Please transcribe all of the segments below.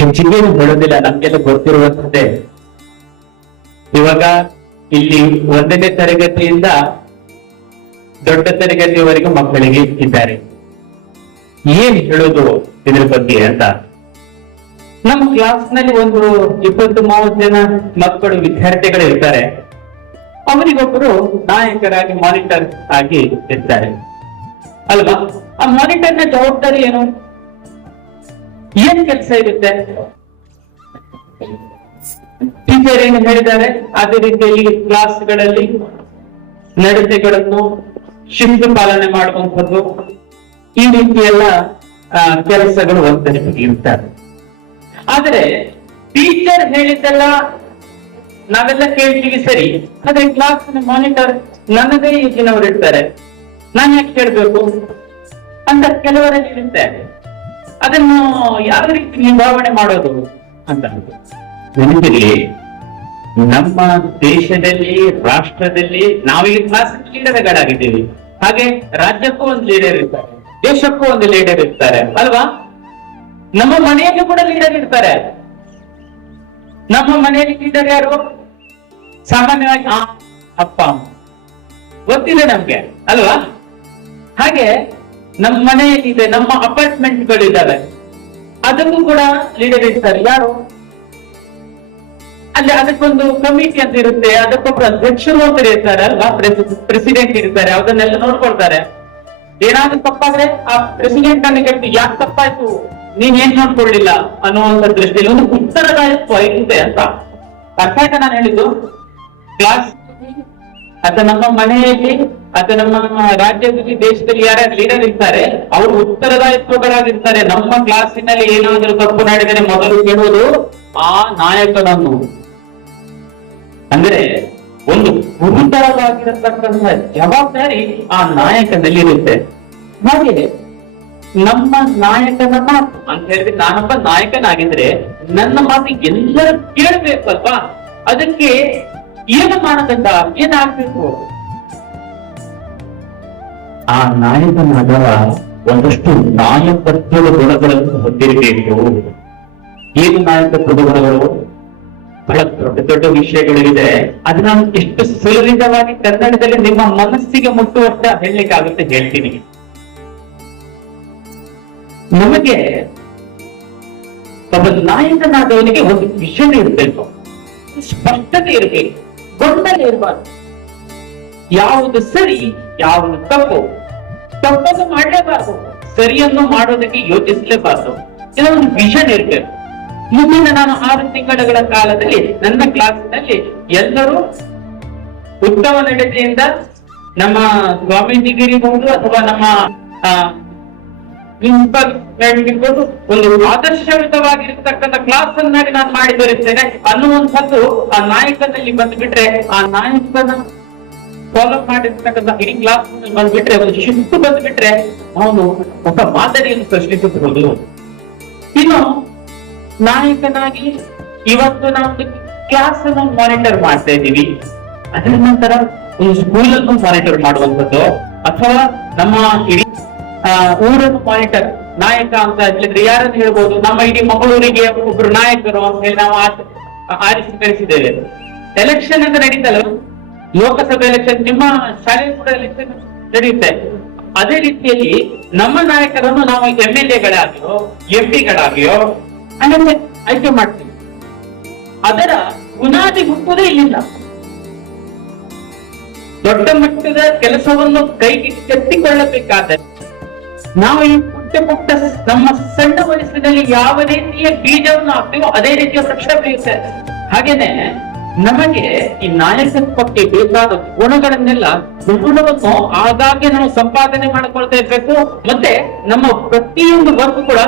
ಹೆಚ್ಚಿಗೆ ಹೇಳೋದಿಲ್ಲ, ನಮ್ಗೆಲ್ಲ ಗೊತ್ತಿರುವಂತದ್ದೇ. ಇವಾಗ ಇಲ್ಲಿ 1ನೇ ತರಗತಿಯಿಂದ ದೊಡ್ಡ ತರಗತಿಯವರೆಗೂ ಮಕ್ಕಳಿಗೆ ಇದ್ದಾರೆ. ಏನ್ ಹೇಳೋದು ಇದ್ರ ಬಗ್ಗೆ ಅಂತ. ನಮ್ಮ ಕ್ಲಾಸ್ ನಲ್ಲಿ ಒಂದು 20-30 ಜನ ಮಕ್ಕಳು ವಿದ್ಯಾರ್ಥಿಗಳು ಇರ್ತಾರೆ. ಅವರಿಗೊಬ್ಬರು ನಾಯಕರಾಗಿ ಮಾನಿಟರ್ ಆಗಿ ಇರ್ತಾರೆ ಅಲ್ವಾ? ಆ ಮಾನಿಟರ್ನ ಜವಾಬ್ದಾರಿ ಏನು? ಏನ್ ಕೆಲಸ ಇರುತ್ತೆ? ಟೀಚರ್ ಏನು ಹೇಳಿದ್ದಾರೆ ಅದೇ ರೀತಿಯಲ್ಲಿ ಕ್ಲಾಸ್ಗಳಲ್ಲಿ ನಡತೆಗಳನ್ನು ಶಿಸ್ತು ಪಾಲನೆ ಮಾಡುವಂಥದ್ದು, ಈ ರೀತಿ ಎಲ್ಲ ಕೆಲಸಗಳು ಒಂದರಿಗೆ ಇರ್ತಾರೆ. ಆದ್ರೆ ಟೀಚರ್ ಹೇಳಿದ್ದೆಲ್ಲ ನಾವೆಲ್ಲ ಕೇಳ್ತೀವಿ ಸರಿ, ಅದೇ ಕ್ಲಾಸ್ ಮಾನಿಟರ್ ನನ್ನದೇ ಈಗಿನವರು ಇರ್ತಾರೆ, ನಾನು ಯಾಕೆ ಕೇಳ್ಬೇಕು ಅಂತ ಕೆಲವರಲ್ಲಿ ಇರುತ್ತೆ. ಅದನ್ನು ಯಾವ ರೀತಿ ನಿಭಾವಣೆ ಮಾಡೋದು ಅಂತ ನೆನಪಿರಲಿ. ನಮ್ಮ ದೇಶದಲ್ಲಿ, ರಾಷ್ಟ್ರದಲ್ಲಿ ನಾವೀಗ ಕ್ಲಾಸ್ ಲೀಡರ್ಗಳಾಗಿದ್ದೀವಿ. ಹಾಗೆ ರಾಜ್ಯಕ್ಕೂ ಒಂದು ಲೀಡರ್ ಇರ್ತಾರೆ, ದೇಶಕ್ಕೂ ಒಂದು ಲೀಡರ್ ಇರ್ತಾರೆ ಅಲ್ವಾ? ನಮ್ಮ ಮನೆಯಲ್ಲಿ ಕೂಡ ಲೀಡರ್ ಇರ್ತಾರೆ. ನಮ್ಮ ಮನೆಯಲ್ಲಿ ಲೀಡರ್ ಯಾರು? ಸಾಮಾನ್ಯವಾಗಿ ಅಪ್ಪ ಅಮ್ಮ, ಗೊತ್ತಿದೆ ನಮ್ಗೆ ಅಲ್ವಾ? ಹಾಗೆ ನಮ್ಮ ಮನೆಯಲ್ಲಿದೆ, ನಮ್ಮ ಅಪಾರ್ಟ್ಮೆಂಟ್ಗಳಿದ್ದಾವೆ, ಅದಕ್ಕೂ ಕೂಡ ಲೀಡರ್ ಇರ್ತಾರೆ. ಯಾರು? ಅಲ್ಲಿ ಅದಕ್ಕೊಂದು ಕಮಿಟಿ ಅಂತ ಇರುತ್ತೆ, ಅದಕ್ಕೊಬ್ಬರು ಅಧ್ಯಕ್ಷರು ಅಂತ ಇರ್ತಾರೆ ಅಲ್ವಾ? ಪ್ರೆಸಿಡೆಂಟ್ ಇರ್ತಾರೆ, ಅದನ್ನೆಲ್ಲ ನೋಡ್ಕೊಳ್ತಾರೆ. ಏನಾದ್ರೂ ತಪ್ಪಾದ್ರೆ ಆ ಪ್ರೆಸಿಡೆಂಟ್ ಅನ್ನು ಕೇಳ್ತೀವಿ, ಯಾಕೆ ತಪ್ಪಾಯ್ತು, ನೀನ್ ಏನ್ ನೋಡ್ಕೊಳ್ಳಿಲ್ಲ ಅನ್ನುವಂತ ದೃಷ್ಟಿಯಲ್ಲಿ ಒಂದು ಉತ್ತರದಾಯಿತ್ವ ಇದೆ ಅಂತ. ಅರ್ಥ ಆಯ್ತಾ ನಾನು ಹೇಳಿದ್ದು? ಕ್ಲಾಸ್ ಅಥವಾ ನಮ್ಮ ಮನೆಯಲ್ಲಿ ಅಥವಾ ನಮ್ಮ ರಾಜ್ಯದಲ್ಲಿ, ದೇಶದಲ್ಲಿ ಯಾರ್ಯಾರು ಲೀಡರ್ ಇರ್ತಾರೆ ಅವರು ಉತ್ತರದಾಯಿತ್ವಗಳಾಗಿರ್ತಾರೆ. ನಮ್ಮ ಕ್ಲಾಸಿನಲ್ಲಿ ಏನಾದರೂ ತಪ್ಪು ಮಾಡಿದರೆ ಮೊದಲು ಕೇಳುವುದು ಆ ನಾಯಕನನ್ನು. ಅಂದ್ರೆ ಒಂದು ಗುರುತರವಾಗಿರತಕ್ಕಂತಹ ಜವಾಬ್ದಾರಿ ಆ ನಾಯಕನಲ್ಲಿ ಇರುತ್ತೆ. ಹಾಗೆ ನಮ್ಮ ನಾಯಕನ ಮಾತು ಅಂತ ಹೇಳಿದ್ರೆ, ನಾನೊಬ್ಬ ನಾಯಕನಾಗಿದ್ರೆ ನನ್ನ ಮಾತು ಎಲ್ಲರೂ ಕೇಳಬೇಕಲ್ವಾ? ಅದಕ್ಕೆ ಏನು ಮಾನದಂಡ, ಏನಾಗ್ಬೇಕು? ಆ ನಾಯಕನಾದವ ಒಂದಷ್ಟು ನಾಯಕತ್ವದ ಗುಣಗಳನ್ನು ಹೊಂದಿರಬೇಕು. ಏನು ನಾಯಕತ್ವದ ಗುಣಗಳು? ಬಹಳ ದೊಡ್ಡ ದೊಡ್ಡ ವಿಷಯಗಳಿದೆ. ಅದನ್ನ ಎಷ್ಟು ಸುಲಲಿತವಾಗಿ ಕನ್ನಡದಲ್ಲಿ ನಿಮ್ಮ ಮನಸ್ಸಿಗೆ ಮುಟ್ಟುವಂತ ಹೇಳಲಿಕ್ಕಾಗುತ್ತೆ ಹೇಳ್ತೀನಿ. ನಮಗೆ ಒಬ್ಬ ನಾಯಕನಾದವನಿಗೆ ಒಂದು ವಿಷನ್ ಇರಬೇಕು, ಸ್ಪಷ್ಟತೆ ಇರಬೇಕು, ಗೊಂದಲ ಇರಬಾರ್ದು. ಯಾವುದು ಸರಿ, ಯಾವುದು ತಪ್ಪು, ತಪ್ಪನ್ನು ಮಾಡಲೇಬಾರ್ದು, ಸರಿಯನ್ನು ಮಾಡೋದಕ್ಕೆ ಯೋಚಿಸಲೇಬಾರ್ದು. ಇದೊಂದು ವಿಷನ್ ಇರಬೇಕು. ಮುಂದಿನ ನಾನು 6 ತಿಂಗಳ ಕಾಲದಲ್ಲಿ ನನ್ನ ಕ್ಲಾಸಿನಲ್ಲಿ ಎಲ್ಲರೂ ಉತ್ತಮ ನಡತೆಯಿಂದ ನಮ್ಮ ಸ್ವಾಮೀಜಿಗಿರಬಹುದು ಅಥವಾ ನಮ್ಮ ಪ್ರಿನ್ಸಿಪಲ್ ಇರ್ಬೋದು, ಒಂದು ಆದರ್ಶಯುತವಾಗಿರ್ತಕ್ಕಂಥ ಕ್ಲಾಸ್ ಅನ್ನಾಗಿ ನಾನು ಮಾಡಿ ತೋರಿಸ್ತೇನೆ ಅನ್ನುವಂಥದ್ದು ಆ ನಾಯಕನಲ್ಲಿ ಬಂದ್ಬಿಟ್ರೆ, ಆ ನಾಯಕನ ಫಾಲೋ ಮಾಡಿರ್ತಕ್ಕಂಥ ಇಡೀ ಕ್ಲಾಸ್ ಬಂದ್ಬಿಟ್ರೆ, ಒಂದು ಶಿಸ್ತು ಬಂದ್ಬಿಟ್ರೆ ಅವನು ಒಬ್ಬ ಮಾದರಿಯನ್ನು ಸೃಷ್ಟಿಸಬಹುದು. ಇನ್ನು ನಾಯಕನಾಗಿ ಇವತ್ತು ನಾವು ಕ್ಲಾಸ್ ಅನ್ನು ಮಾನಿಟರ್ ಮಾಡ್ತಾ ಇದ್ದೀವಿ, ಅದರ ನಂತರ ಒಂದು ಸ್ಕೂಲ್ ಅನ್ನು ಮಾನಿಟರ್ ಮಾಡುವಂಥದ್ದು, ಅಥವಾ ನಮ್ಮ ಇಡೀ ಊರನ್ನು ಮಾನಿಟರ್ ನಾಯಕ ಅಂತ ಹೇಳಿದ್ರೆ ಯಾರನ್ನು ಹೇಳ್ಬೋದು? ನಮ್ಮ ಇಡೀ ಮಂಗಳೂರಿಗೆ ಒಬ್ರು ನಾಯಕರು ಅಂತ ಹೇಳಿ ನಾವು ಆರಿಸಿ ಕಳಿಸಿದ್ದೇವೆ. ಎಲೆಕ್ಷನ್ ಅಂತ ನಡೀತಲ್ಲ, ಲೋಕಸಭೆ ಎಲೆಕ್ಷನ್, ನಿಮ್ಮ ಶಾಲೆ ಕೂಡ ಎಲೆಕ್ಷನ್ ನಡೆಯುತ್ತೆ. ಅದೇ ರೀತಿಯಲ್ಲಿ ನಮ್ಮ ನಾಯಕರನ್ನು ನಾವು MLA-ಗಳಾಗಿಯೋ MP-ಗಳಾಗಿಯೋ ಹಾಗಾದ್ರೆ ಆಯ್ಕೆ ಮಾಡ್ತೀವಿ. ಅದರ ಬುನಾದಿ ಹುಟ್ಟುವುದೇ ಇಲ್ಲಿಂದ. ದೊಡ್ಡ ಮಟ್ಟದ ಕೆಲಸವನ್ನು ಕೈಗೆ ಎತ್ತಿಕೊಳ್ಳಬೇಕಾದರೆ ನಾವು ಈ ಪುಟ್ಟ ನಮ್ಮ ಸಣ್ಣ ವಯಸ್ಸಿನಲ್ಲಿ ಯಾವ ರೀತಿಯ ಬೀಜವನ್ನು ಹಾಕ್ತೀವೋ ಅದೇ ರೀತಿಯ ವೃಕ್ಷ ಬೆಳೆಯುತ್ತೆ. ಹಾಗೇನೆ ನಮಗೆ ಈ ನಾಯಕತ್ವಕ್ಕೆ ಬೇಕಾದ ಗುಣಗಳನ್ನೆಲ್ಲ ಗುಣವನ್ನು ಆಗಾಗ್ಗೆ ನಾವು ಸಂಪಾದನೆ ಮಾಡಿಕೊಳ್ತಾ ಇರ್ಬೇಕು. ಮತ್ತೆ ನಮ್ಮ ಪ್ರತಿಯೊಂದು ವರ್ಕ್ ಕೂಡ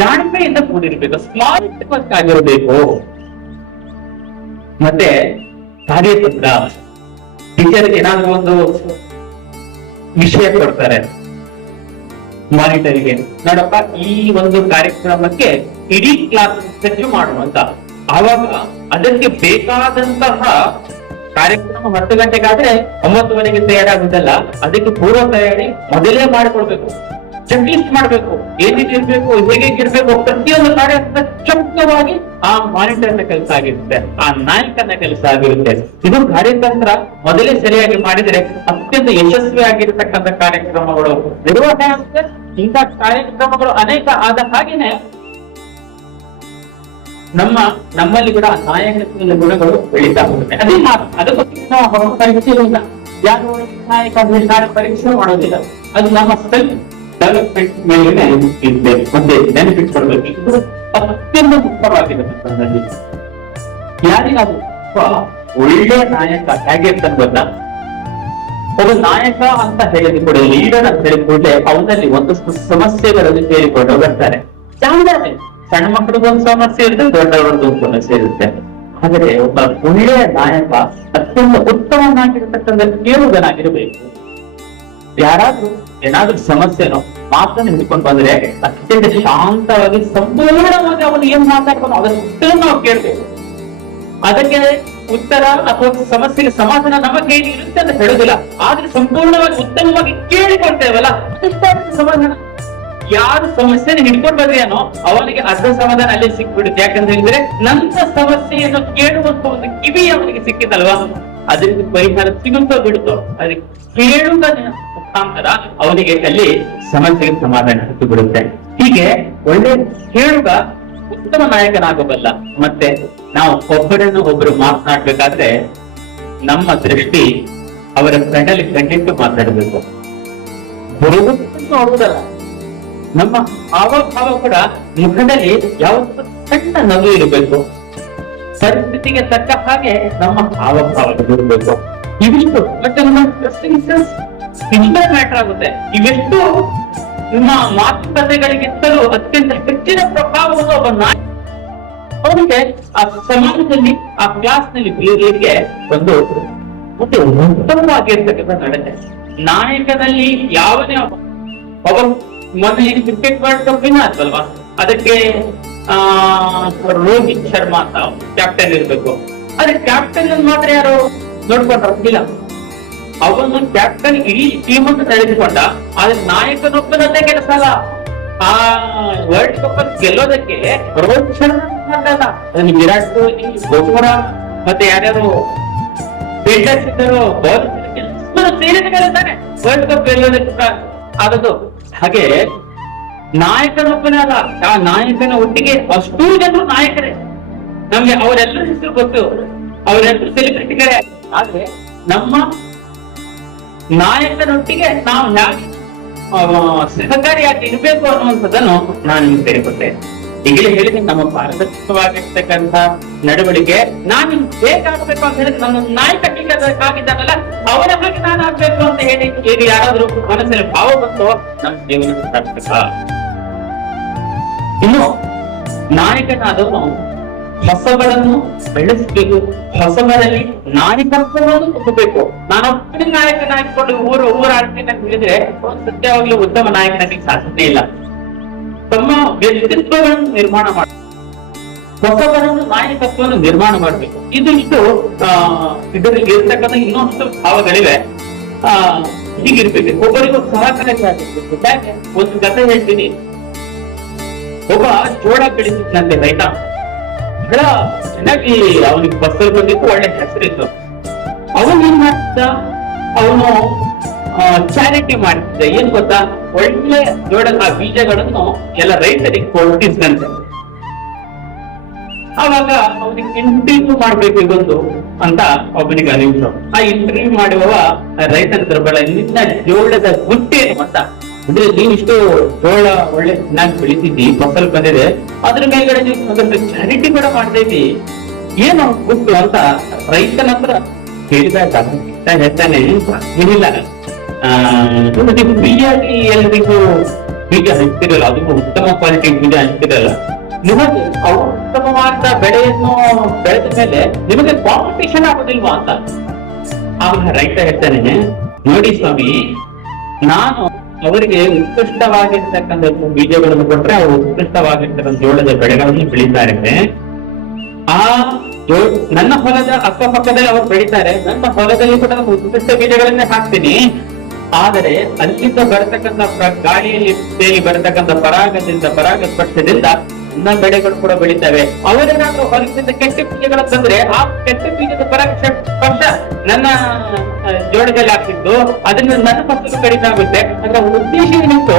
ಜಾಣ್ಮೆಯಿಂದ ಕೂಡಿರ್ಬೇಕು, ಸ್ಮಾರ್ಟ್ ವರ್ಕ್ ಆಗಿರಬೇಕು. ಮತ್ತೆ ಕಾರ್ಯತಂತ್ರ, ಟೀಚರ್ ಏನಾದ್ರು ಒಂದು ವಿಷಯ ಕೊಡ್ತಾರೆ ಮಾನಿಟರಿಗೆ, ನೋಡಪ್ಪ ಈ ಒಂದು ಕಾರ್ಯಕ್ರಮಕ್ಕೆ ಇಡೀ ಕ್ಲಾಸ್ ಸಜ್ಜು ಮಾಡುವಂತ, ಆವಾಗ ಅದಕ್ಕೆ ಬೇಕಾದಂತಹ ಕಾರ್ಯಕ್ರಮ 10 ಗಂಟೆಗಾದ್ರೆ 9 ತಯಾರಾಗುದಲ್ಲ, ಅದಕ್ಕೆ ಪೂರ್ವ ತಯಾರಿ ಮೊದಲೇ ಮಾಡಿಕೊಡ್ಬೇಕು. ಚೆಕ್ ಲಿಸ್ಟ್ ಮಾಡ್ಬೇಕು, ಏನೇನು ಇರ್ಬೇಕು, ಹೇಗೆ ಇರ್ಬೇಕು, ಪ್ರತಿಯೊಂದು ಕಾರ್ಯ ಚೊಕ್ಕ ಉತ್ತಮವಾಗಿ ಆ ಮಾನಿಟರ್ನ ಕೆಲಸ ಆಗಿರುತ್ತೆ, ಆ ನಾಯಕನ ಕೆಲಸ ಆಗಿರುತ್ತೆ. ಇದು ಕಾರ್ಯತಂತ್ರ ಮೊದಲೇ ಸರಿಯಾಗಿ ಮಾಡಿದರೆ ಅತ್ಯಂತ ಯಶಸ್ವಿಯಾಗಿರ್ತಕ್ಕಂಥ ಕಾರ್ಯಕ್ರಮಗಳು ನಿರ್ವಹಣೆ ಆಗುತ್ತೆ. ಇಂಥ ಕಾರ್ಯಕ್ರಮಗಳು ಅನೇಕ ಆದ ಹಾಗೇನೆ ನಮ್ಮಲ್ಲಿ ಕೂಡ ನಾಯಕತ್ವದ ಗುಣಗಳು ಬೆಳೀತಾ ಹೋಗುತ್ತೆ. ಅದೇ ಮಾತು ಅದಕ್ಕೋಸ್ಕರ ನಾವು ಹೊಸ ಪರೀಕ್ಷೆ ಇಲ್ಲ, ಯಾರು ನಾಯಕ ನಾಳೆ ಪರೀಕ್ಷೆ ಮಾಡೋದಿಲ್ಲ. ಅದು ನಮ್ಮ ಸೆಲ್ಫ್ ಡೆವಲಪ್ಮೆಂಟ್ ಮೇಲೆ ಇದೆ. ಮತ್ತೆ ಬೆನಿಫಿಟ್ ಕೊಡಬೇಕು, ಇದು ಅತ್ಯಂತ ಮುಖ್ಯವಾಗಿದೆ. ಯಾರಿಗಾದ್ರು ಒಳ್ಳೆಯ ನಾಯಕ ಹೇಗಿರ್ತಾನೆ ಗೊತ್ತಾ? ಒಬ್ಬ ನಾಯಕ ಅಂತ ಹೇಳಿದ ಕೂಡ, ಲೀಡರ್ ಅಂತ ಹೇಳಿದ ಕೂಡಲೇ ಅವನಲ್ಲಿ ಒಂದಷ್ಟು ಸಮಸ್ಯೆಗಳಲ್ಲಿ ಸೇರಿಕೊಂಡು ಬರ್ತಾರೆ. ಯಾವ್ದಾದ್ರೆ ಸಣ್ಣ ಮಕ್ಕಳಿಗೊಂದು ಸಮಸ್ಯೆ ಇರುತ್ತೆ, ದೊಡ್ಡವರದೊಂದು ಸಮಸ್ಯೆ ಇರುತ್ತೆ. ಆದರೆ ಒಬ್ಬ ಒಳ್ಳೆಯ ನಾಯಕ ಅತ್ಯಂತ ಉತ್ತಮನಾಗಿರ್ತಕ್ಕಂಥ ಕೇಳುಗನಾಗಿರ್ಬೇಕು. ಯಾರಾದ್ರೂ ಏನಾದ್ರೂ ಸಮಸ್ಯೆನೋ ಮಾತನ್ನು ಹಿಡ್ಕೊಂಡು ಬಂದ್ರೆ ಅತ್ಯಂತ ಶಾಂತವಾಗಿ ಸಂಪೂರ್ಣವಾಗಿ ಅವನು ಏನ್ ಮಾತಾಡ್ಕೊಂಡು ಅದನ್ನು ನಾವು ಕೇಳ್ಬೇಕು. ಅದಕ್ಕೆ ಉತ್ತರ ಅಥವಾ ಸಮಸ್ಯೆಗೆ ಸಮಾಧಾನ ನಮ್ಮ ಕೈಲಿ ಇರುತ್ತೆ ಅಂತ ಹೇಳುದಿಲ್ಲ, ಆದ್ರೆ ಸಂಪೂರ್ಣವಾಗಿ ಉತ್ತಮವಾಗಿ ಕೇಳಿಕೊಳ್ತೇವಲ್ಲ ಸಮಾಧಾನ. ಯಾರು ಸಮಸ್ಯೆನ ಹಿಡ್ಕೊಂಡು ಬಂದ್ರೇನೋ ಅವನಿಗೆ ಅರ್ಧ ಸಮಾಧಾನ ಅಲ್ಲಿ ಸಿಕ್ಬಿಡುತ್ತೆ. ಯಾಕಂತ ಹೇಳಿದ್ರೆ ನನ್ನ ಸಮಸ್ಯೆಯನ್ನು ಕೇಳುವಂತ ಒಂದು ಕಿವಿ ಅವನಿಗೆ ಸಿಕ್ಕಿದಲ್ವಾ, ಅದರಿಂದ ಪರಿಹಾರ ಸಿಗುತ್ತೋ ಬಿಡುತ್ತೋ ಅದಕ್ಕೆ ಕೇಳುವುದರ ಮುಖಾಂತರ ಅವನಿಗೆ ಅಲ್ಲಿ ಸಮಸ್ಯೆಗೆ ಸಮಾಧಾನ ಸಿಕ್ಕು ಬಿಡುತ್ತೆ. ಹೀಗೆ ಒಳ್ಳೆ ಕೇಳುಗ ಉತ್ತಮ ನಾಯಕನಾಗಬಲ್ಲ. ಮತ್ತೆ ನಾವು ಒಬ್ಬರನ್ನು ಒಬ್ಬರು ಮಾತನಾಡ್ಬೇಕಾದ್ರೆ ನಮ್ಮ ದೃಷ್ಟಿ ಅವರ ಕಣ್ಣಲ್ಲಿ ಕಣ್ಣಿಟ್ಟು ಮಾತಾಡಬೇಕು, ನೋಡುವುದಲ್ಲ. ನಮ್ಮ ಹಾವಭಾವ ಕೂಡ ಮುಖದಲ್ಲಿ ಯಾವತ್ತೂ ಸಣ್ಣ ನಗು ಇರಬೇಕು, ಪರಿಸ್ಥಿತಿಗೆ ತಕ್ಕ ಹಾಗೆ ನಮ್ಮ ಹಾವಭಾವ ಇರಬೇಕು. ಇವಿಷ್ಟು ಮತ್ತೆ ನಮ್ಮ ಡ್ರೆಸ್ಸಿಂಗ್ ಸೆನ್ಸ್ ತುಂಬಾ ಮ್ಯಾಟರ್ ಆಗುತ್ತೆ. ಇವೆಷ್ಟು ನಿಮ್ಮ ಮಾತುಕತೆಗಳಿಗಿಂತಲೂ ಅತ್ಯಂತ ಹೆಚ್ಚಿನ ಪ್ರಭಾವವನ್ನು ಒಬ್ಬ ಅವನಿಗೆ ಆ ಸಮಾಜದಲ್ಲಿ ಆ ಕ್ಲಾಸ್ ನಲ್ಲಿ ಬೀರಲಿಕ್ಕೆ ಒಂದು ಮತ್ತೆ ಉತ್ತಮವಾಗಿರ್ತಕ್ಕಂಥ ನಡತೆ. ನಾಯಕನಲ್ಲಿ ಯಾವನೇ ಒಬ್ಬ ಮೊನ್ನೆ ಕ್ರಿಕೆಟ್ ವರ್ಲ್ಡ್ ಕಪ್ ವಿನ್ ಆಯ್ತಲ್ವಾ, ಅದಕ್ಕೆ ರೋಹಿತ್ ಶರ್ಮಾ ಅಂತ ಕ್ಯಾಪ್ಟನ್ ಇರ್ಬೇಕು. ಆದ್ರೆ ಕ್ಯಾಪ್ಟನ್ ಮಾತ್ರ ಯಾರು ನೋಡ್ಕೊಂಡ್ರಿಲ್ಲ, ಅವನು ಕ್ಯಾಪ್ಟನ್ ಇಡೀ ಟೀಮ್ ಅನ್ನು ತೆಗೆದುಕೊಂಡ. ಆದ್ರೆ ನಾಯಕನೊಬ್ಬನದ್ದೇ ಕೆಲಸ ಅಲ್ಲ. ಆ ವರ್ಲ್ಡ್ ಕಪ್ ಅಲ್ಲಿ ಗೆಲ್ಲೋದಕ್ಕೆ ರೋಹಿತ್ ಶರ್ಮಾ ಅಲ್ಲ, ವಿರಾಟ್ ಕೊಹ್ಲಿ, ಬುಮ್ರಾ ಮತ್ತೆ ಯಾರ್ಯಾರು ಫೀಲ್ಡರ್ಸ್ ಇದ್ದರು, ಬೌಲರ್ ಸೇರಿದಾನೆ ವರ್ಲ್ಡ್ ಕಪ್ ಗೆಲ್ಲೋದಕ್ಕೆ ಆದದ್ದು. ಹಾಗೆ ನಾಯಕನೊಬ್ಬನೇ ಅಲ್ಲ, ಆ ನಾಯಕನ ಒಟ್ಟಿಗೆ ಅಷ್ಟೂ ಜನರು ನಾಯಕರೇ. ನಮ್ಗೆ ಅವರೆಲ್ಲರ ಹೆಸರು ಗೊತ್ತು, ಅವರೆಲ್ಲರೂ ಸೆಲೆಬ್ರಿಟಿಗಳೇ. ಆದ್ರೆ ನಮ್ಮ ನಾಯಕನೊಟ್ಟಿಗೆ ನಾವು ಹೇಗೆ ಸಹಕಾರಿಯಾಗಿ ಇರಬೇಕು ಅನ್ನುವಂಥದ್ದನ್ನು ನಾನು ನಿಮ್ಗೆ ತಿಳಿಕೊಟ್ಟೆ. ಈಗಲೇ ಹೇಳಿದ್ರೆ ನಮ್ಮ ಪಾರದರ್ಶಕವಾಗಿರ್ತಕ್ಕಂಥ ನಡವಳಿಕೆ ನಾನು ಬೇಕಾಗಬೇಕು ಅಂತ ಹೇಳಿದ್ರೆ ನನ್ನ ನಾಯಕ ಆಗಿದ್ದಾನಲ್ಲ ಅವನ ಹಾಗೆ ನಾನು ಆಗ್ಬೇಕು ಅಂತ ಹೇಳಿ ಈಗ ಯಾರಾದ್ರೂ ಮನಸ್ಸಲ್ಲಿ ಭಾವ ಬಂತೋ ನಮ್ಮ ಜೀವನ ಸಾರ್ಥಕ. ಇನ್ನು ನಾಯಕನಾದವನು ಹೊಸಬರನ್ನು ಬೆಳೆಸಬೇಕು, ಹೊಸಬರಲ್ಲಿ ನಾಯಕತ್ವವನ್ನು ತುಂಬಬೇಕು. ನಾನೊಬ್ಬನೇ ನಾಯಕನಾಗಿಕೊಂಡು ಊರಾಡ್ತೀನಿ ಅಂತ ಹೇಳಿದ್ರೆ ಸತ್ಯವಾಗ್ಲೂ ಉತ್ತಮ ನಾಯಕನಾಗಿ ಸಾಧ್ಯತೆ ಇಲ್ಲ. ತಮ್ಮ ವ್ಯಕ್ತಿತ್ವಗಳನ್ನು ನಿರ್ಮಾಣ ಮಾಡ, ಹೊಸಬರನ್ನು ನಾಯಕತ್ವವನ್ನು ನಿರ್ಮಾಣ ಮಾಡಬೇಕು. ಇದಿಷ್ಟು ಇದರಲ್ಲಿ ಇರ್ತಕ್ಕಂಥ ಇನ್ನೊಂದು ಭಾವಗಳಿವೆ. ಹೀಗಿರ್ಬೇಕು, ಒಬ್ಬರಿಗೂ ಸಹಕಾರಿಯಾಗಿರ್ಬೇಕು. ಯಾಕೆ ಒಂದು ಕಥೆ ಹೇಳ್ತೀನಿ. ಒಬ್ಬ ಜೋಳ ಬೆಳೆಸಿದ್ನಂತೆ ರೈತ, ಬಹಳ ಚೆನ್ನಾಗಿ ಅವನಿಗೆ ಫಸಲು ಬಂದಿತ್ತು, ಒಳ್ಳೆ ಹೆಸರಿತ್ತು. ಅವನು ಏನ್ ಮಾಡ್ತಿದ್ದ, ಅವನು ಚಾರಿಟಿ ಮಾಡ್ತಿದ್ದ. ಏನ್ ಗೊತ್ತಾ, ಒಳ್ಳೆ ಜೋಳದ ಆ ಬೀಜಗಳನ್ನು ಎಲ್ಲ ರೈತರಿಗೆ ಕೊಟ್ಟಿದ್ದಂತೆ. ಆವಾಗ ಅವನಿಗೆ ಇಂಟರ್ವ್ಯೂ ಮಾಡ್ಬೇಕು ಇದೊಂದು ಅಂತ ಒಬ್ಬನಿಗೆ ಅನಿಸ್ತು. ಆ ಇಂಟರ್ವ್ಯೂ ಮಾಡುವವ ರೈತನ ದುರ್ಬಲ, ನಿನ್ನ ಜೋಳದ ಗುಟ್ಟೆ ಅಂತ, ಅಂದ್ರೆ ನೀವಿಷ್ಟು ಜೋಳ ಒಳ್ಳೆ ಚೆನ್ನಾಗಿ ಬೆಳಿತಿದ್ದಿ, ಫಸಲ್ ಬಂದಿದೆ, ಅದ್ರ ಮೇಲ್ಗಡೆ ನೀವು ಅದನ್ನ ಚಾರಿಟಿ ಕೂಡ ಮಾಡ್ತೈತಿ, ಏನು ಗುಟ್ಟು ಅಂತ ರೈತನ ಹತ್ರ ಕೇಳಿದಾಗ ಹೇಳ್ತಾನೆ, ಏನಿಲ್ಲ ಫ್ರೀಯಾಗಿ ಎಲ್ರಿಗೂ ಬೀಜ ಹಂಚ್ತಿರಲ್ಲ, ಅದು ಉತ್ತಮ ಕ್ವಾಲಿಟಿ ಬೀಜ ಹಂಚ್ತಿರಲ್ಲ, ನಿಮಗೆ ಅವರು ಉತ್ತಮವಾದ ಬೆಳೆಯನ್ನು ಬೆಳೆದ ಮೇಲೆ ನಿಮಗೆ ಕಾಂಪಿಟೇಷನ್ ಆಗೋದಿಲ್ವಾ ಅಂತ. ಆಗ ರೈತ ಹೇಳ್ತಾನೆ, ನೋಡಿ ಸ್ವಾಮಿ, ನಾನು ಅವರಿಗೆ ಉತ್ಕೃಷ್ಟವಾಗಿರ್ತಕ್ಕಂಥ ಬೀಜಗಳನ್ನು ಕೊಟ್ರೆ ಅವರು ಉತ್ಕೃಷ್ಟವಾಗಿರ್ತಕ್ಕಂಥ ಜೋಳದ ಬೆಳೆಗಳನ್ನು ಬೆಳೀತಾರೆ. ಆ ನನ್ನ ಹೊಲದ ಅಕ್ಕಪಕ್ಕದಲ್ಲಿ ಅವರು ಬೆಳೀತಾರೆ, ನನ್ನ ಹೊಲದಲ್ಲಿ ಕೂಡ ಉತ್ಕೃಷ್ಟ ಬೀಜಗಳನ್ನೇ ಹಾಕ್ತೀನಿ. ಆದರೆ ಅಲ್ಲಿಂದ ಬರತಕ್ಕಂಥ ಗಾಳಿಯಲ್ಲಿ ತೇಲಿ ಬರತಕ್ಕಂಥ ಪರಾಗ ಸ್ಪರ್ಶದಿಂದ ಇನ್ನ ಬೆಳೆಗಳು ಕೂಡ ಬೆಳಿತವೆ. ಅವರೇನಾದ್ರೂ ಹೊರಗಿನಿಂದ ಕೆಟ್ಟ ಬೀಜಗಳ ತಂದ್ರೆ ಆ ಕೆಟ್ಟ ಬೀಜದ ಪರಾಕ್ಷ ನನ್ನ ಜೋಳದಲ್ಲಿ ಆಗ್ತಿದ್ದು ಅದನ್ನ ನನ್ನ ಫಸಲು ಕಡಿಮೆ ಆಗುತ್ತೆ. ಅದರ ಉದ್ದೇಶ ಏನಿತ್ತು,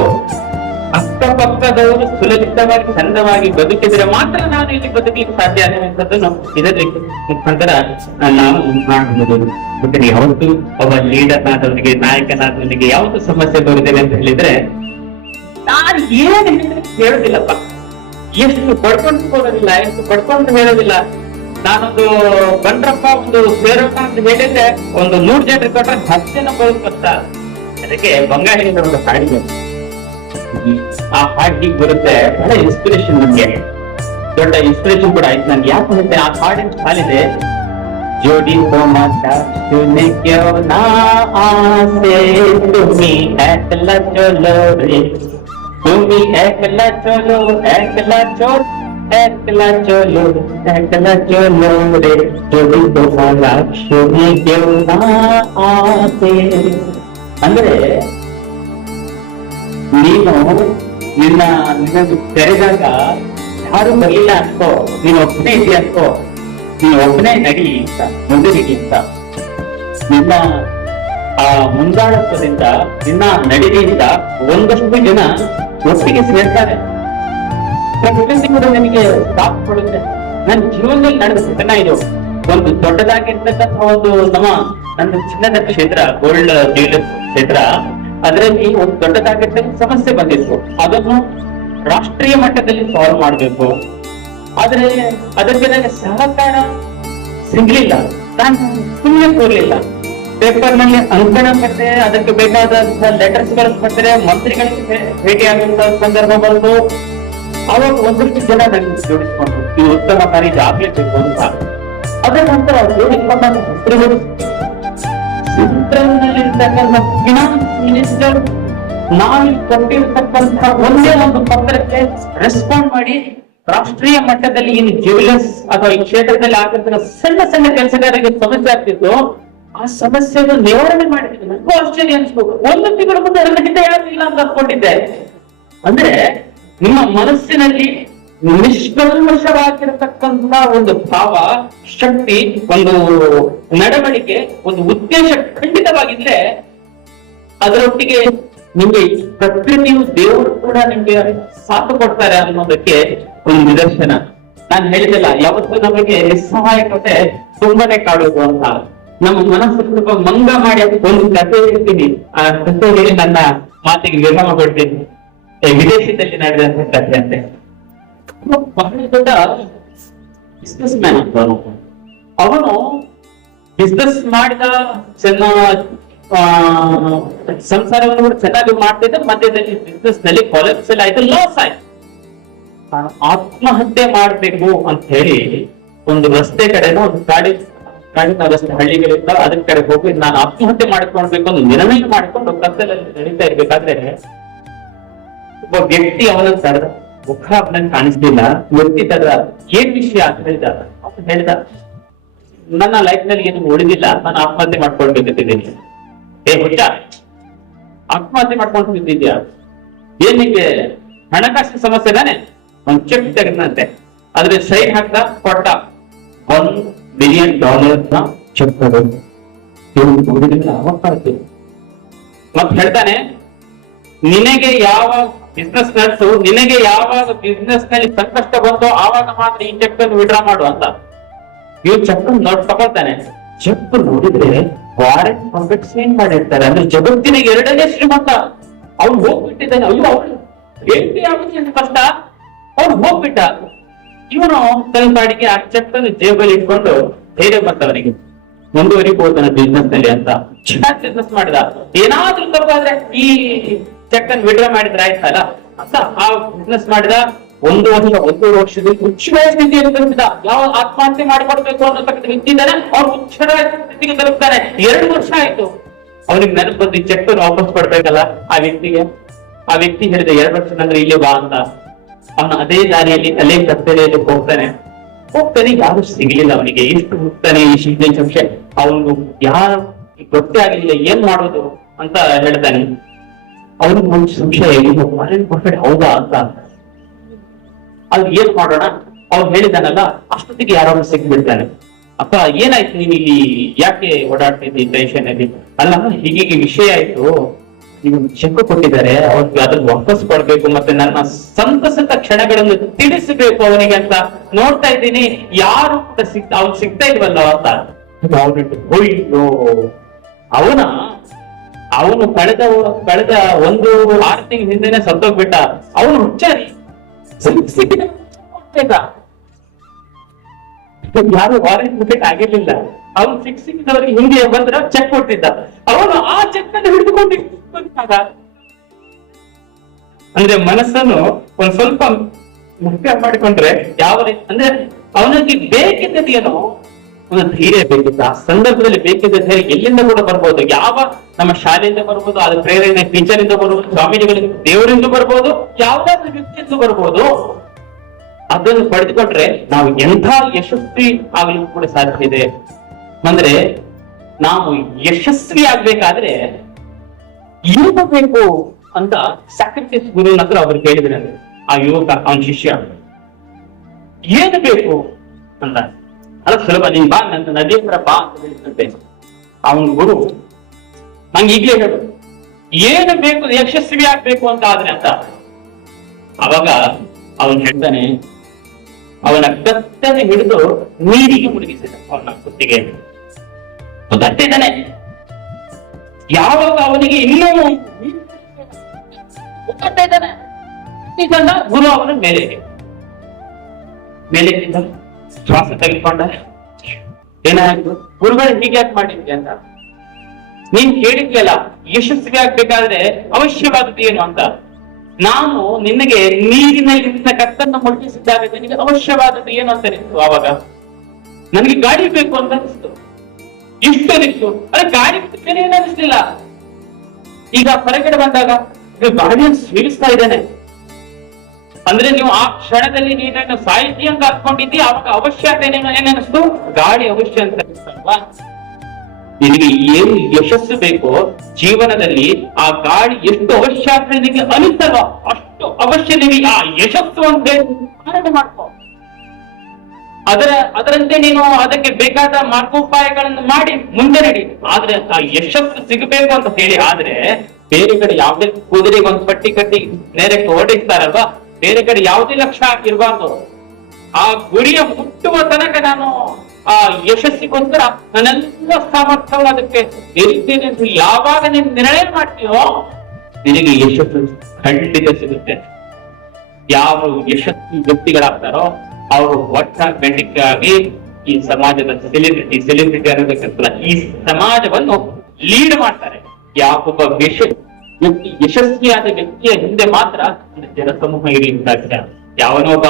ಅಕ್ಕಪಕ್ಕದವರು ಸುಲಲಿತವಾಗಿ ಚಂದವಾಗಿ ಬದುಕಿದ್ರೆ ಮಾತ್ರ ನಾನು ಇಲ್ಲಿ ಬದುಕಲಿಕ್ಕೆ ಸಾಧ್ಯ ಅನ್ನುವಂಥದ್ದನ್ನು ಇದರ ಮುಖಾಂತರ ನಾವು ಮಾಡಬಹುದು. ಮತ್ತೆ ಯಾವತ್ತು ಒಬ್ಬ ಲೀಡರ್ನಾದವನಿಗೆ, ನಾಯಕನಾದವನಿಗೆ ಯಾವತ್ತು ಸಮಸ್ಯೆ ಬರುತ್ತೇವೆ ಅಂತ ಹೇಳಿದ್ರೆ, ನಾನು ಏನು ಹೇಳುದಿಲ್ಲಪ್ಪ, ಎಷ್ಟು ಪಡ್ಕೊಂಡು ಹೋಗೋದಿಲ್ಲ, ಎಷ್ಟು ಪಡ್ಕೊಂಡು ಹೇಳೋದಿಲ್ಲ. ನಾನೊಂದು ಬಂಡ್ರಪ್ಪ ಒಂದು ಸೇರಪ್ಪ ಅಂತ ಹೇಳಿದ್ರೆ ಒಂದು 100 ಜನರಿಗೆ ಕೊಟ್ರೆ 10 ಜನ ಬದುಕತ್ತ. ಅದಕ್ಕೆ ಬಂಗಾಳಿನ ಒಂದು ಹಾಡಿದೆ, ಆ ಹಾಡಿಗೆ ಬರುತ್ತೆ, ಬಹಳ ಇನ್ಸ್ಪಿರೇಷನ್, ನಮ್ಗೆ ದೊಡ್ಡ ಇನ್ಸ್ಪಿರೇಷನ್ ಕೂಡ ಆಯ್ತು ನನ್ಗೆ. ಯಾಕೆ ಅಂದ್ರೆ ಆ ಹಾಡಿನ ಹಾಲಿದೆ, ಜೋಡಿ तुम्ही एकला चलो रे, तुम्ही एकला चलो, एकला चलो, एकला चलो, एकला चलो रे, जोडी तुम्हाला ಶುಭಿ घेऊन आसे. ಅಂದ್ರೆ ನೀನು ನಿನ್ನದು ತೆರೆದಾಗ ಯಾರು ಬರಲಿಲ್ಲ ಅನ್ಕೋ, ನೀನು ಒಬ್ಬನೇ ಇದೆಯಾ ಅನ್ಕೋ, ನೀನು ಒಬ್ಬನೇ ನಡಿ ಅಂತ, ಮುಂದೆ ಅಂತ ನಿನ್ನ ಆ ಮುಂದಾಳತ್ವದಿಂದ, ನಿನ್ನ ನಡಿಗೆಯಿಂದ ಒಂದಷ್ಟು ಜನ ಒಟ್ಟಿಗೆ ಸೇರ್ತಾರೆ. ಪ್ರಕೃತಿ ಕೂಡ ನಿನಗೆ ಸಾಥ್ ಕೊಡುತ್ತೆ. ನನ್ನ ಜೀವನದಲ್ಲಿ ನಡೆದ ಘಟನಾ ಇದು. ಒಂದು ದೊಡ್ಡದಾಗಿರ್ತಕ್ಕಂಥ ಒಂದು ನನ್ನ ಚಿನ್ನದ ಕ್ಷೇತ್ರ, ಗೋಲ್ಡ್ ಜ್ಯುವೆಲರಿ ಕ್ಷೇತ್ರ, ಅದರಲ್ಲಿ ಒಂದು ದೊಡ್ಡದಾಗಿರ್ತಕ್ಕಂಥ ಸಮಸ್ಯೆ ಬಂದಿತ್ತು. ಅದನ್ನು ರಾಷ್ಟ್ರೀಯ ಮಟ್ಟದಲ್ಲಿ ಸಾಲ್ವ್ ಮಾಡಬೇಕು. ಆದ್ರೆ ಅದಕ್ಕೆ ನನಗೆ ಸಹಕಾರ ಸಿಗ್ಲಿಲ್ಲ. ನಾನು ಸುಮ್ಮನೆ ಕೂರ್ಲಿಲ್ಲ. ಪೇಪರ್ ನಲ್ಲಿ ಅಂಕಣ ಮತ್ತೆ ಅದಕ್ಕೆ ಬೇಕಾದಂತಹ ಲೆಟರ್ಸ್ ಗಳು ಬರ್ತಾರೆ, ಮಂತ್ರಿಗಳಿಗೆ ಭೇಟಿ ಆಗುವಂತಹ ಸಂದರ್ಭ ಬಂತು. ಅವಾಗ ಒಂದಷ್ಟು ಜನ ನನಗೆ ಜೋಡಿಸ್ಕೊಂಡು ಇದು ಉತ್ತಮ ಕಾರ್ಯ ಆಗ್ಲೇಬೇಕು ಅಂತ. ಅದರ ನಂತರ ಜೋಡಿಸ್ಕೊಂಡ ಹೆಸರುಗಳು ಸೆಂಟ್ರಲ್ನಲ್ಲಿರ್ತಕ್ಕಂಥ ಫಿನಾನ್ಸ್ ಮಿನಿಸ್ಟರ್ ನಾವು ಕೊಟ್ಟಿರ್ತಕ್ಕಂಥ ಒಂದೇ ಒಂದು ಪತ್ರಕ್ಕೆ ರೆಸ್ಪಾಂಡ್ ಮಾಡಿ ರಾಷ್ಟ್ರೀಯ ಮಟ್ಟದಲ್ಲಿ ಏನು ಜ್ಯುವೆಲರ್ಸ್ ಅಥವಾ ಈ ಕ್ಷೇತ್ರದಲ್ಲಿ ಆಗಿರ್ತಕ್ಕ ಸಣ್ಣ ಸಣ್ಣ ಕೆಲಸಗಾರರಿಗೆ ಸಮಸ್ಯೆ ಆಗ್ತಿತ್ತು, ಆ ಸಮಸ್ಯೆಯನ್ನು ನಿವಾರಣೆ ಮಾಡಿದ್ರು. ನನಗೂ ಆಶ್ಚರ್ಯ ಅನ್ಸ್ಬೇಕು. 1 ತಿಂಗಳ ಮುಂದೆ ನನ್ನ ಹಿಂದೆ ಯಾರು ಇಲ್ಲ ಅಂತ ಅನ್ಕೊಂಡಿದ್ದೆ. ಅಂದ್ರೆ ನಿಮ್ಮ ಮನಸ್ಸಿನಲ್ಲಿ ನಿಷ್ಕಲ್ಮಶವಾಗಿರತಕ್ಕಂತ ಒಂದು ಭಾವ, ಶಕ್ತಿ, ಒಂದು ನಡವಳಿಕೆ, ಒಂದು ಉದ್ದೇಶ ಖಂಡಿತವಾಗಿದ್ರೆ ಅದರೊಟ್ಟಿಗೆ ನಿಮ್ಗೆ ಪ್ರಕೃತಿಯು, ದೇವರು ಕೂಡ ನಿಮ್ಗೆ ಸಾಥ್ ಕೊಡ್ತಾರೆ ಅನ್ನೋದಕ್ಕೆ ಒಂದು ನಿದರ್ಶನ. ನಾನು ಹೇಳಿದಿಲ್ಲ, ಯಾವತ್ತೂ ನಮಗೆ ನಿಸ್ಸಹಾಯಕತೆ ತುಂಬಾನೇ ಕಾಡುವುದು ಅಂತ. ನಮ್ಮ ಮನಸ್ಸು ಸ್ವಲ್ಪ ಮಂಗ ಮಾಡಿ ಒಂದು ಕಥೆ ಹೇಳ್ತೀನಿ. ಆ ಕಥೆ ಹೇಳಿ ನನ್ನ ಮಾತಿಗೆ ವಿರಾಮ ಕೊಡ್ತೀನಿ. ವಿದೇಶದಲ್ಲಿ ನಡೆದಂತ ಕಥೆ ಅಂತೆ. ಬಹಳ ದೊಡ್ಡ ಬಿಸ್ನೆಸ್ ಮ್ಯಾನ್ ಅಂತ ಅವನು ಬಿಸ್ನೆಸ್ ಮಾಡಿದ, ಸಂಸಾರವನ್ನು ಕೂಡ ಚೆನ್ನಾಗಿ ಮಾಡ್ತಿದ್ದ. ಮಧ್ಯದಲ್ಲಿ ಬಿಸ್ನೆಸ್ ನಲ್ಲಿ ಕೊಲಾಪ್ಸ್ ಆಯ್ತು, ಲಾಸ್ ಆಯ್ತು. ನಾನು ಆತ್ಮಹತ್ಯೆ ಮಾಡ್ಬೇಕು ಅಂತ ಹೇಳಿ ಒಂದು ರಸ್ತೆ ಕಡೆನೋ, ಒಂದು ಕಾಡಿನ ರಸ್ತೆ, ಹಳ್ಳಿಗಳಿಂದ ಅದರ ಕಡೆ ಹೋಗಿ ನಾನು ಆತ್ಮಹತ್ಯೆ ಮಾಡ್ಕೊಳ್ಬೇಕು ಒಂದು ನಿರ್ಣಯ ಮಾಡಿಕೊಂಡು ಕತ್ತಲಲ್ಲಿ ನಡೀತಾ ಇರ್ಬೇಕಾದ್ರೆ ಒಬ್ಬ ವ್ಯಕ್ತಿ ಅವನನ್ನು ತಡೆದ. ಮುಖ ಅವನನ್ನು ಕಾಣಿಸ್ಲಿಲ್ಲ. ವ್ಯಕ್ತಿ ತಡೆದ. ಏನ್ ವಿಷಯ ಅಂತ ಹೇಳಿದ. ಅವನು ಹೇಳ್ದ, ನನ್ನ ಲೈಫ್ ನಲ್ಲಿ ಏನು ಉಳಿದಿಲ್ಲ, ನಾನು ಆತ್ಮಹತ್ಯೆ ಮಾಡ್ಕೊಳ್ಬೇಕಿದ್ದೀನಿ. ಏ ಹುಚ್ಚ, ಆತ್ಮಹತ್ಯೆ ಮಾಡ್ಕೊಂಡು ಬಿದ್ದಿದ್ಯಾ? ಏನ್ ನಿಂಗೆ ಹಣಕಾಸಿನ ಸಮಸ್ಯೆ ತಾನೆ? ಒಂದು ಚೆಕ್ ತೆಗೆದಂತೆ, ಅದ್ರ ಸೈಡ್ ಹಾಕ್ದ, ಕೊಟ್ಟ. $1 million ಚೆಕ್ ಮತ್ ಹೇಳ್ತಾನೆ, ನಿನಗೆ ಯಾವ ಬಿಸ್ನೆಸ್ ನರ್ಸು, ನಿನಗೆ ಯಾವಾಗ ಬಿಸ್ನೆಸ್ ನಲ್ಲಿ ಸಂಕಷ್ಟ ಬಂತೋ ಆವಾಗ ಮಾತ್ರ ಈ ಚೆಕ್ ಅನ್ನು ವಿಡ್ರಾ ಮಾಡು ಅಂತ. ಇವ್ ಚೆಕ್ ನೋಟ್ ತಗೊಳ್ತಾನೆ. ಚೆಕ್ ನೋಡಿದ್ರೆ ವಾರೆಂಟ್ ಬಫೆಟ್ ಸೈನ್ ಮಾಡಿರ್ತಾರೆ. ಅಂದ್ರೆ ಜಗತ್ತಿನ 2ನೇ ಶ್ರೀಮಂತ ಅವ್ನು ಹೋಗ್ಬಿಟ್ಟಿದ್ದಾನೆ. ಅಯ್ಯೋ, ಅವಳು ಹೇಳ್ತಿ ಆಗುತ್ತೆ ಕಷ್ಟ, ಅವ್ನು ಹೋಗ್ಬಿಟ್ಟ. ಇವನು ತನ್ನ ಪಾಡಿಗೆ ಆ ಚೆಕ್ ಅನ್ನು ಜೇಬಲ್ಲಿ ಇಟ್ಕೊಂಡು ಧೈರ್ಯ ಬಂತವನಿಗೆ ಮುಂದುವರಿಬಹುದು ನನ್ನ ಬಿಸ್ನೆಸ್ ನಲ್ಲಿ ಅಂತ. ಚೆನ್ನಾಗಿ ಬಿಸ್ನೆಸ್ ಮಾಡಿದ. ಏನಾದ್ರೂ ತರವಾದ್ರೆ ಈ ಚೆಕ್ ಅನ್ನು ವಿಡ್ರಾ ಮಾಡಿದ್ರೆ ಆಯ್ತಲ್ಲ ಅಂತ ಆ ಬಿಸ್ನೆಸ್ ಮಾಡಿದ. 1 ವರ್ಷದಲ್ಲಿ ಉಚ್ಚರ ಸ್ಥಿತಿಯನ್ನು ತಲುಪಿದ. ಯಾವ ಆತ್ಮಹತ್ಯೆ ಮಾಡಿಕೊಡ್ಬೇಕು ಅನ್ನೋದಕ್ಕೆ ನಿಂತಿದ್ದಾನೆ, ಅವ್ರು ಉಚ್ಚರ ಸ್ಥಿತಿಗೆ ತಲುಪ್ತಾನೆ. 2 ವರ್ಷ ಆಯ್ತು. ಅವನಿಗೆ ನೆನಪು ಬಂದು ಚೆಕ್ ಅನ್ನು ವಾಪಸ್ ಕೊಡ್ಬೇಕಲ್ಲ ಆ ವ್ಯಕ್ತಿಗೆ. ಆ ವ್ಯಕ್ತಿ ಹೇಳಿದ 2 ವರ್ಷ ನಂತರ ಇಲ್ಲಿ ಬಾ ಅಂತ. ಅವನು ಅದೇ ದಾರಿಯಲ್ಲಿ ಅಲ್ಲೇ ಕತ್ತಲೆಯಲ್ಲಿ ಹೋಗ್ತಾನೆ. ಯಾರು ಸಿಗ್ಲಿಲ್ಲ ಅವನಿಗೆ. ಎಷ್ಟು ಹೋಗ್ತಾನೆ ಈ ಶಿಕ್ಷಣ ಸಂಶಯ, ಅವನು ಯಾರು ಗೊತ್ತೇ ಆಗಲಿಲ್ಲ ಏನ್ ಮಾಡೋದು ಅಂತ ಹೇಳ್ತಾನೆ. ಅವನಿಗೆ ಒಂದು ಸಂಶಯ, ವಾರೆಂಟ್ ಬಫೆಟ್ ಹೌದಾ ಅಂತ. ಅದು ಏನ್ ಮಾಡೋಣ? ಅವ್ನು ಹೇಳಿದಾನಲ್ಲ, ಅಷ್ಟೊತ್ತಿಗೆ ಯಾರೋ ಸಿಗ್ಬಿಡ್ತಾನೆ. ಅಪ್ಪ ಏನಾಯ್ತು, ನೀನ್ ಇಲ್ಲಿ ಯಾಕೆ ಓಡಾಡ್ತಿದ್ದಿ ಟೆನ್ಷನ್ ಅಲ್ಲಿ? ಅಲ್ಲ, ಹೀಗೆ ವಿಷಯ ಆಯ್ತು, ನೀವು ಚೆಕ್ ಕೊಟ್ಟಿದ್ದಾರೆ, ಅವ್ರಿಗೆ ಅದನ್ನ ವಾಪಸ್ ಕೊಡ್ಬೇಕು, ಮತ್ತೆ ನನ್ನ ಸಂತಸದ ಕ್ಷಣಗಳನ್ನು ತಿಳಿಸಬೇಕು ಅವನಿಗೆ ಅಂತ ನೋಡ್ತಾ ಇದ್ದೀನಿ. ಯಾರು ಕೂಡ ಅವ್ನು ಸಿಗ್ತಾ ಇಲ್ವಲ್ಲ ಅಂತ. ಹೋಯ್ತು, ಅವನು ಕಳೆದ 1-6 ತಿಂಗಳ ಹಿಂದೆನೆ ಸತ್ತೋಗ್ಬಿಟ್ಟ. ಅವನು ಹುಚ್ಚಾರಿ, ಯಾರು ವಾರೆಂಟ್ ಮುಟ್ಟಕ್ ಆಗಿರ್ಲಿಲ್ಲ. ಅವ್ನು ಸಿಕ್ಕಿದವರಿಗೆ ಹಿಂದೆ ಬಂದ್ರೆ ಚೆಕ್ ಕೊಡ್ತಿದ್ದ. ಅವನು ಆ ಚೆಕ್ ನಲ್ಲಿ ಹಿಡಿದುಕೊಂಡಿದ್ದಾಗ ಅಂದ್ರೆ ಮನಸ್ಸನ್ನು ಒಂದ್ ಸ್ವಲ್ಪ ಮುಖ್ಯ ಮಾಡಿಕೊಂಡ್ರೆ ಯಾವ ರೀತಿ ಅಂದ್ರೆ ಅವನಿಗೆ ಬೇಕಿದ್ದೇನೋ ಒಂದು ಧೈರ್ಯ ಬೇಕಿತ್ತು. ಆ ಸಂದರ್ಭದಲ್ಲಿ ಬೇಕಿದ್ದ ಧೈರ್ಯ ಎಲ್ಲಿಂದ ಕೂಡ ಬರ್ಬೋದು. ಯಾವ ನಮ್ಮ ಶಾಲೆಯಿಂದ ಬರ್ಬೋದು, ಅದ್ರ ಪ್ರೇರಣೆ ಟೀಚರ್ ಇಂದ ಬರ್ಬೋದು, ಸ್ವಾಮೀಜಿಗಳಿಂದ, ದೇವರಿಂದ ಬರ್ಬೋದು, ಯಾವ್ದಾದ್ರು ವ್ಯಕ್ತಿಯಿಂದ ಬರ್ಬೋದು. ಅದನ್ನು ಪಡೆದುಕೊಂಡ್ರೆ ನಾವು ಎಂಥ ಯಶಸ್ವಿ ಆಗಲಿಕ್ಕೂ ಕೂಡ ಸಾಧ್ಯ ಇದೆ. ಅಂದ್ರೆ ನಾವು ಯಶಸ್ವಿ ಆಗ್ಬೇಕಾದ್ರೆ ಏನು ಬೇಕು ಅಂತ ಸಾಕ್ರೆಟಿಸ್ ಗುರು ಹತ್ರ ಅವ್ರು ಕೇಳಿದ್ರೆ, ಆ ಯುವಕ ಅವನ ಶಿಷ್ಯ ಏನು ಬೇಕು ಅಂತ. ಅಲ್ಲ ಸುಲಭ, ನೀನ್ ಬಾ ನನ್ನ ನದಿ ಹತ್ರ ಬಾ ಅಂತ ಹೇಳಿದಂತೆ ಅವನ ಗುರು ನಂಗೆ ಈಗಲೇ ಹೇಳು ಏನು ಬೇಕು ಯಶಸ್ವಿ ಆಗ್ಬೇಕು ಅಂತ ಆದ್ರೆ ಅಂತ. ಅವಾಗ ಅವನ್ ಹೇಳ್ತಾನೆ, ಅವನ ಕತ್ತನೆ ಹಿಡಿದು ನೀರಿಗೆ ಮುಳುಗಿಸಿದ ಅವನ ಕುತ್ತಿಗೆ. ಗೊತ್ತಿದ್ದಾನೆ ಯಾವಾಗ ಅವನಿಗೆ ಇನ್ನೂ ಇದ್ದಾನೆ. ಇದನ್ನ ಗುರು ಅವನ ಮೇಲೆ ಶ್ವಾಸ ತೆಗೆದುಕೊಂಡ. ಏನಾಯ್ತು ಗುರುಗಳು ಹೀಗೆ ಯಾಕೆ ಮಾಡಿದ್ವಿ ಅಂತ. ನೀನ್ ಕೇಳಿದ್ಯಲ್ಲ, ಯಶಸ್ವಿ ಆಗ್ಬೇಕಾದ್ರೆ ಅವಶ್ಯವಾದದ್ದು ಏನು ಅಂತ. ನಾನು ನಿನಗೆ ನೀರಿನಲ್ಲಿ ನಿನ್ನ ಕತ್ತನ್ನು ಮುಳುಗಿಸಿದಾಗ ನಿನಗೆ ಅವಶ್ಯವಾದದ್ದು ಏನು ಅಂತ ಅನಿಸ್ತು. ಆವಾಗ ನನಗೆ ಗಾಡಿ ಬೇಕು ಅಂತ ಅನಿಸ್ತು, ಇಷ್ಟು ಅನಿಸ್ತು. ಅದೇ ಗಾಡಿ ಬೇರೆ ಏನು ಅನಿಸ್ಲಿಲ್ಲ. ಈಗ ಹೊರಗಡೆ ಬಂದಾಗ ಗಾಡಿಯನ್ನು ಸೇವಿಸ್ತಾ ಇದ್ದೇನೆ ಅಂದ್ರೆ ನೀವು ಆ ಕ್ಷಣದಲ್ಲಿ ನೀನನ್ನು ಸಾಹಿತಿ ಅಂತ ಹಾಕೊಂಡಿದ್ದಿ. ಆವಾಗ ಅವಶ್ಯಕತೆ ಏನಿಸ್ತು, ಗಾಡಿ ಅವಶ್ಯ ಅಂತ ಅನಿಸ್ತಲ್ವಾ. ನಿನಗೆ ಏನು ಯಶಸ್ಸು ಬೇಕೋ ಜೀವನದಲ್ಲಿ, ಆ ಗಾಡಿ ಎಷ್ಟು ಅವಶ್ಯ ಅಂತ ನಿನಗೆ ಅನಿಸ್ತಲ್ವ, ಅಷ್ಟು ಅವಶ್ಯ ನಿನಗೆ ಆ ಯಶಸ್ಸು ಅಂತ ಆರಂಭ ಮಾಡ್ಕೋ. ಅದರಂತೆ ನೀನು ಅದಕ್ಕೆ ಬೇಕಾದ ಮಾರ್ಗೋಪಾಯಗಳನ್ನು ಮಾಡಿ ಮುಂದೆ ನಡಿ. ಆದ್ರೆ ಆ ಯಶಸ್ಸು ಸಿಗಬೇಕು ಅಂತ ಹೇಳಿ ಆದ್ರೆ ಬೇರೆ ಕಡೆ ಯಾವುದೇ ಕುದುರೆಗೆ ಒಂದು ಪಟ್ಟಿ ಕಟ್ಟಿ ನೇರಕ್ಕೆ ಓಡಿಸ್ತಾರಲ್ವಾ, ಬೇರೆ ಕಡೆ ಯಾವುದೇ ಲಕ್ಷ್ಯ ಹಾಕಿರ್ಬಾರ್ದು. ಆ ಗುರಿಯ ಮುಟ್ಟುವ ತನಕ ನಾನು ಆ ಯಶಸ್ಸಿಗೋಸ್ಕರ ನನ್ನೆಲ್ಲ ಸಾಮರ್ಥ್ಯವನ್ನು ಅದಕ್ಕೆ ಎರಿತೇನೆ ಅಂತ ಯಾವಾಗ ನೀನು ನಿರ್ಣಯ ಮಾಡ್ತೀಯೋ ನಿನಗೆ ಯಶಸ್ಸು ಖಂಡಿತ ಸಿಗುತ್ತೆ. ಯಾವ ಯಶಸ್ವಿ ವ್ಯಕ್ತಿಗಳಾಗ್ತಾರೋ ಅವರು ಒಟ್ಟಾಗಿ ಈ ಸಮಾಜದ ಸೆಲೆಬ್ರಿಟಿ ಅನ್ನೋದಕ್ಕಿಂತ ಈ ಸಮಾಜವನ್ನು ಲೀಡ್ ಮಾಡ್ತಾರೆ. ಯಾವೊಬ್ಬ ವ್ಯಕ್ತಿ ಯಶಸ್ವಿಯಾದ ವ್ಯಕ್ತಿಯ ಹಿಂದೆ ಮಾತ್ರ ಜನಸಮೂಹ ಇರುವುದಾಗ್ತ. ಯಾವನೋ ಒಬ್ಬ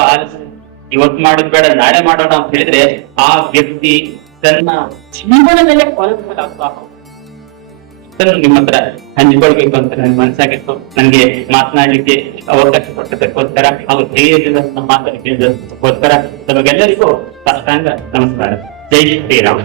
ಇವತ್ತು ಮಾಡೋದು ಬೇಡ ನಾಳೆ ಮಾಡೋಣ ಅಂತ ಹೇಳಿದ್ರೆ ಆ ವ್ಯಕ್ತಿ ತನ್ನ ಜೀವನದಲ್ಲೇ ನಿಮ್ಮ ಹತ್ರ ಹಂಚಿಕೊಳ್ಬೇಕು ಅಂತ ನನ್ ಮನಸ್ಸಾಗಿತ್ತು. ನನ್ಗೆ ಮಾತನಾಡ್ಲಿಕ್ಕೆ ಅವಕಾಶ ಕೊಟ್ಟದಕ್ಕೋಸ್ಕರ ಹಾಗೂ ಧೈರ್ಯದಿಂದ ಮಾತಾಡಲಿಕ್ಕೋಸ್ಕರ ನಮಗೆಲ್ಲರಿಗೂ ಸಾಷ್ಟಾಂಗ ನಮಸ್ಕಾರ. ಜೈ ಶ್ರೀರಾಮ್.